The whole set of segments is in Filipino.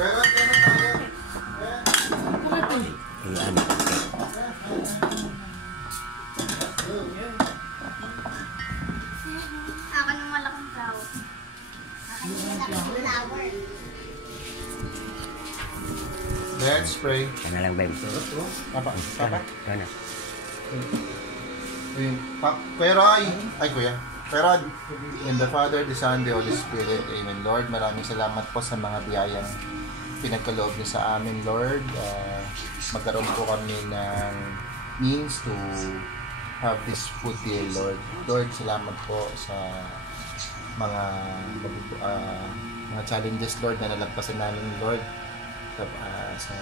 Pero naman tayo. Ayan. Akin ng malaking flower. Akin ng malaking flower. Let's pray. Ano lang, babe? Papa. Ano? Pero ay kuya. Pero in the Father, the Son, the Holy Spirit. Amen. Lord, maraming salamat po sa mga biyayang pinagkaloob niyo sa amin, Lord. Magkaroon po kami ng means to have this food deal, Lord. Lord, salamat po sa mga challenges, Lord, na nalagpasan namin, Lord. Sa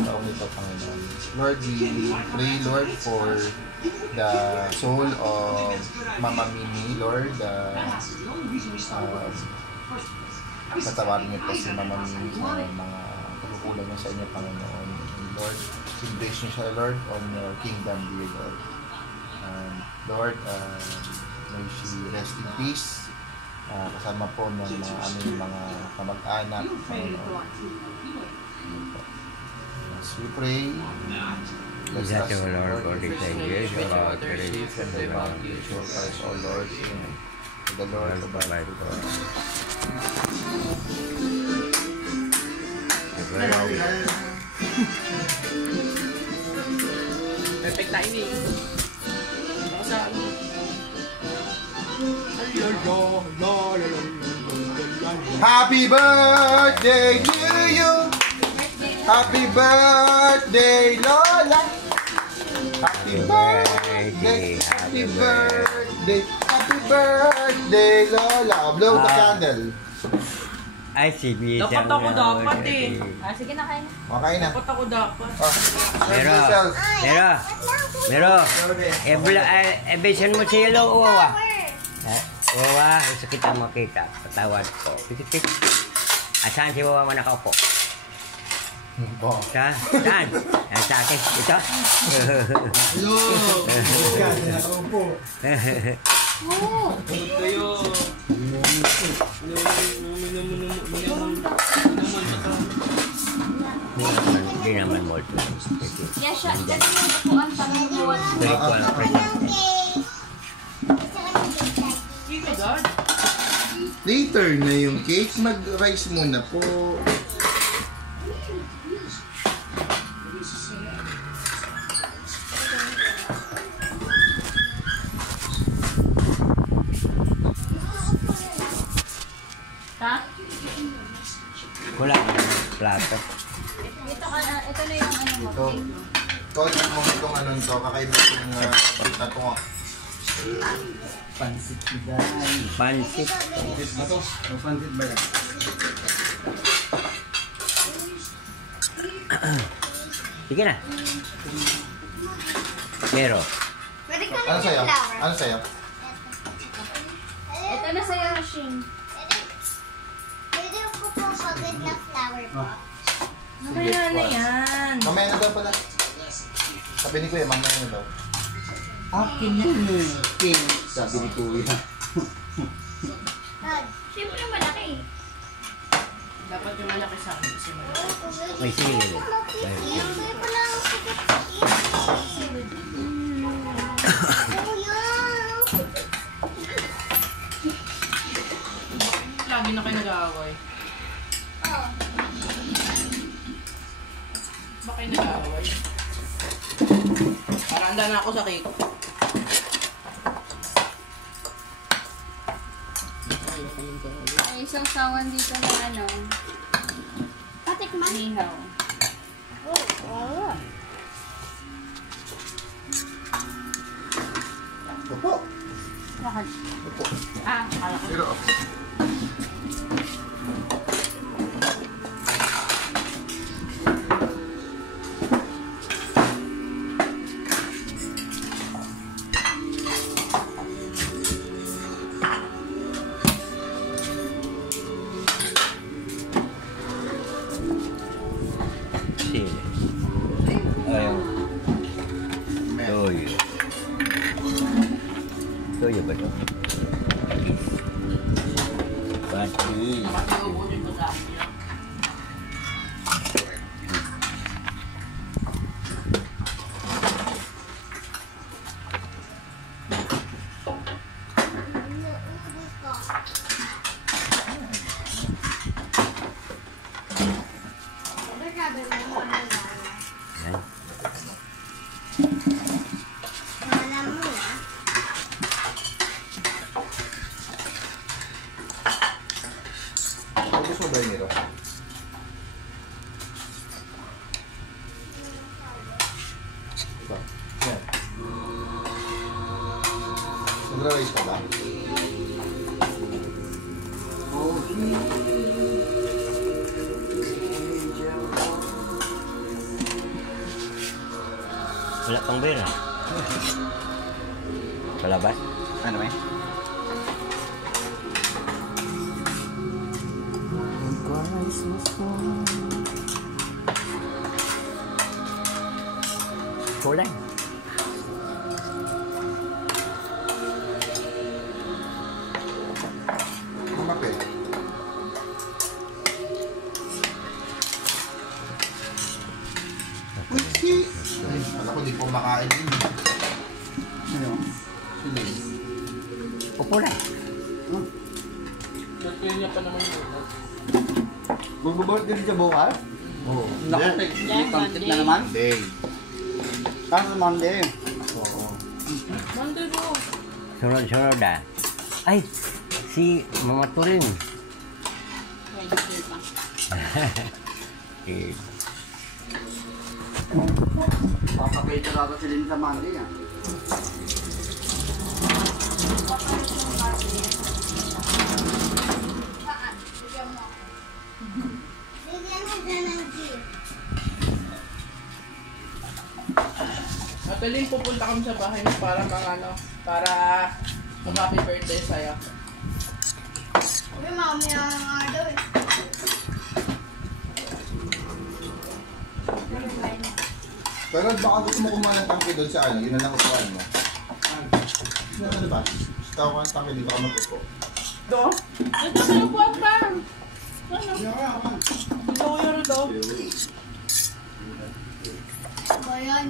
taong ito, Panginoon. Lord, we pray, Lord, for the soul of Mama Mimi, Lord. Patawarin niyo po si Mama Mimi sa mga pagkukulang niya sa inyo, Panginoon. Lord, embrace niyo siya, Lord, on your kingdom, dear Lord. Lord, may she rest in peace. Kasama po ng mga aming mga kamag-anak, Panginoon. As we pray, Is that your Lord, for this years, for our grace, and the bounty of your Christ, O Lord, Amen. To the Lord, abide with us. Perfect timing. Ako sa ano? Happy birthday to you! Happy birthday, Lola! Happy birthday! Happy birthday! Happy birthday, Lola! Blow the candle. Ay, sige. Dapat ako dapat eh. Sige na, kain. Okay na. Dapat ako dapat. Pero, ebisan mo si Yelo, Uwa. Uwa, gusto kita makita. Patawad ko. Pikit. Asan si Uwa mo nakaupo? Saan? Saan? Yan sa akin. Ito? Hello! Nakaupo. Kayo. Hindi naman mo ito. Yes, siya. Ito yung upuan pa rin yun. Spiritual presence. Later na yung cake. Mag-rice muna po. Ha? Wala. Plato. Ito na yung ano mo. Ito. Ito mo itong ano nito. Kakaiba itong na ito nga. Pansit biday. Pansit. Pansit ba to? O pansit ba yan? Sige na. Pero. Pwede ka Ano na sa'yo? yung flower. Ano sa'yo? Ito na sa'yo, machine. Pwede ko po pagod na flower po. Mamaya na yan. Mamaya na daw pala. Sabi ni Kuya, mamaya na daw. Akin yan eh. King. Sabi ni Kuya. Dad, Siyempre malaki. Dapat yung malaki sa akin kasi malaki. May sili. may pala ang sakit. Kuya. Lagi na kayo nag-aaway. Oh. Ba kayo nag-aaway? Parang handa na ako sa cake. May isang sawan dito na ano. Patikman. Ihaw. Oh, wow. Opo. Bakit? Opo. Akala ko. Pero, Sili. Ayun. Toyo. Tuyo ba ito? Pati. Matiubo nito dahil yan. Yan. Gusto mo ba yun nito? Ito. Yan. Nagra-raise ka ba? Wala pang beer ah. Palabas? Ano eh? Kulay. Kumape. Ay, alam ko di po makain din. Ano? Sili. O kulay. Dati niya pa naman yun. Magbubot din sa bukas? Oo. Nakatik. Ikamtit na naman. Day. Kaso Monday. Oo. Monday mo. Sunod-sunod ah. Ay, si Mama Turing. Wednesday pa. Eh, Papakita ka kasi din sa Monday ah. Bigyan mo dyan ng gift. Madaling pupunta kami sa bahay mo para para mag-happy birthday sa'yo. Uy, mami na nga daw eh. Pero baka gusto mo kumain ng tangke doon sa ano, yun na lang upuan mo. Yun na ano ba? Tawag ka ng tangke, di ba ka magpupo? Do? Ito sa upuan pa. Ano? Ito yun do. Ba yan?